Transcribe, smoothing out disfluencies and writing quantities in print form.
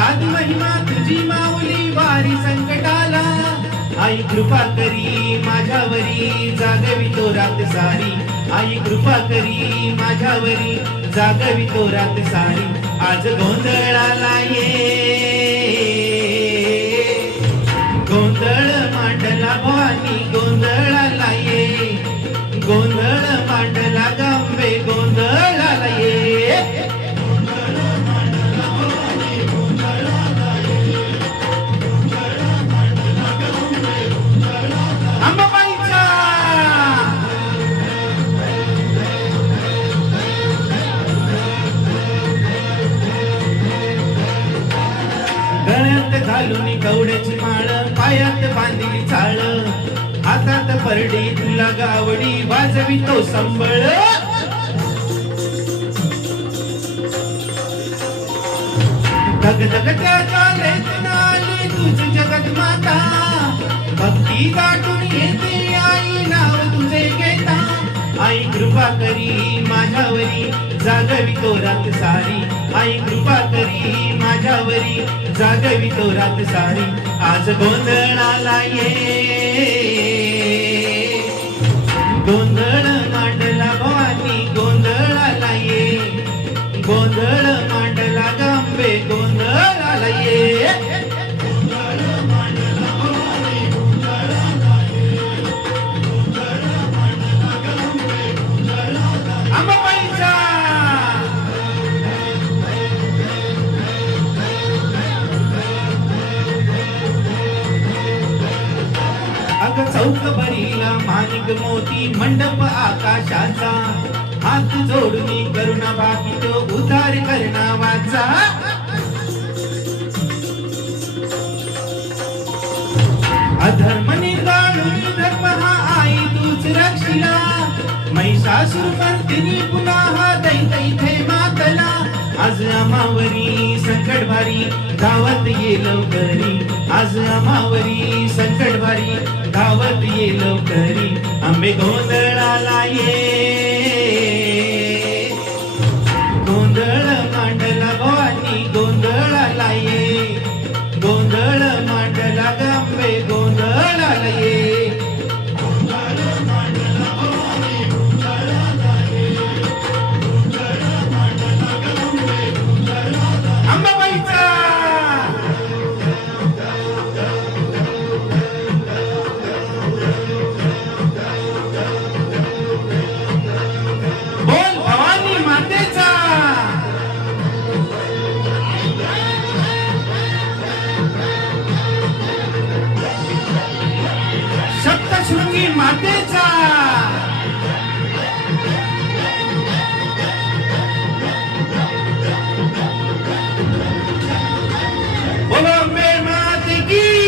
गाद महिमा तुझी माऊली वारी संकटाला, आई कृपा करी माझ्यावरी जागवी तो रात सारी, आई कृपा करी माझ्यावरी जागवी तो रात सारी. आज गोंधळाला ये, गोंधळ मांडला भवानी गोंधळाला ये, गोंधळ मांडला गंबे गोंधळाला ये. अंबाबाईचा गळ्यात घालून कवड्याची माळ, पायात बांधली चाळ, हातात परडी तुला गावडी वाजवी तो संबळ. धगधगत्या चालेत आली तुझ जगत माता, भक्ती गाठून येते आई नाव तुझे घेता. आई कृपा करी माझ्यावरी जागवी तो रात सारी, आई कृपा करी माझ्यावरी जागवी तो रात सारी. आज गोंधळाला ये, गोंधळ मांडला भवानी गोंधळाला ये, गोंधळ मांडला गंबे गोंधळाला ये. अंबाबाईचा अग चौक भरीला माणिक मोती मंडप आकाशाचा, हात जोडून करुणा बाकी तो उद्धार करणा वाचा. अधर्म निर्गाळून धर्म हा आई तूच रक्षिला, महिषासुर मर्दिनी पुन्हा दैत्य इथे मातला. आज अमावरी संकट भारी धावत ये लवकरी, आज अमावरी संकट भारी धावत ये लवकरी. आंबे गोंधळाला ये,